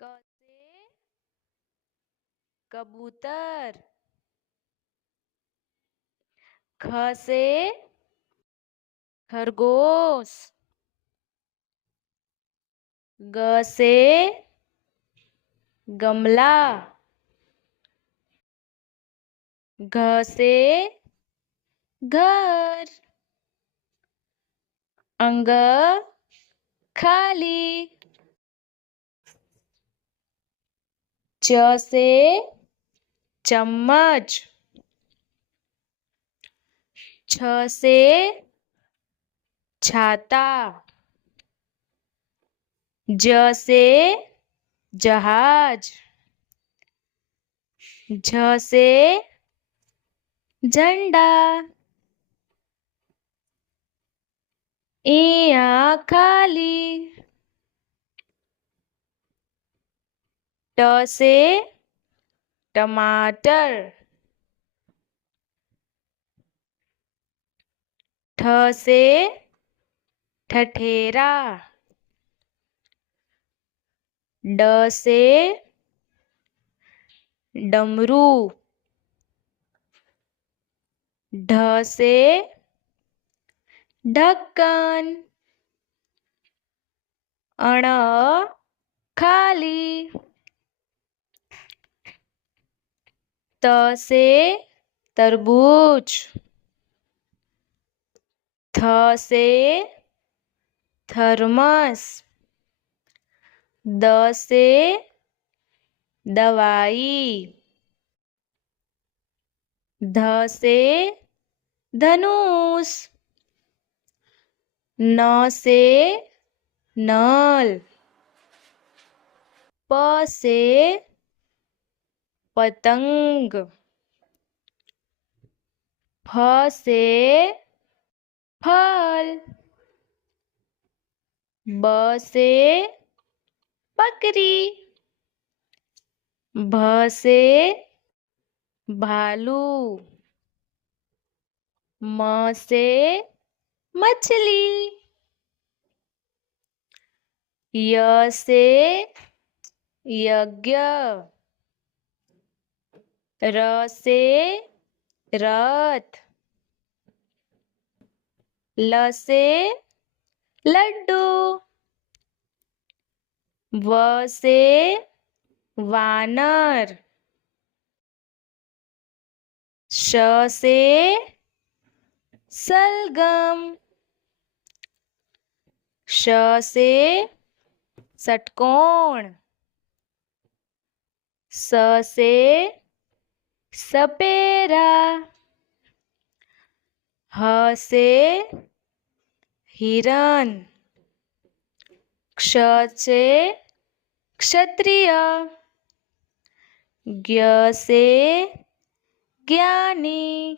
क से कबूतर। ख से खरगोश। ग से गमला। घ से घर। अंग खाली। च से चम्मच। छ से छाता। ज से जहाज। झ से झंडा। इया खाली। ट से टमाटर। ठ से ठठेरा। ड से डमरू। ढ से ढक्कन। अण खाली। त से तरबूज। थ से थर्मस। द से दवाई। ध से धनुष। न से नल। प से पतंग। फ से फल। ब से बकरी। भ से भालू। म से मछली। य से यज्ञ। र से रथ। ल से लड्डू। व से वानर। श से सलगम। श से षटकोण। स से सपेरा। ह से हिरण। क्ष से क्षत्रिय। ज्ञ से ज्ञानी।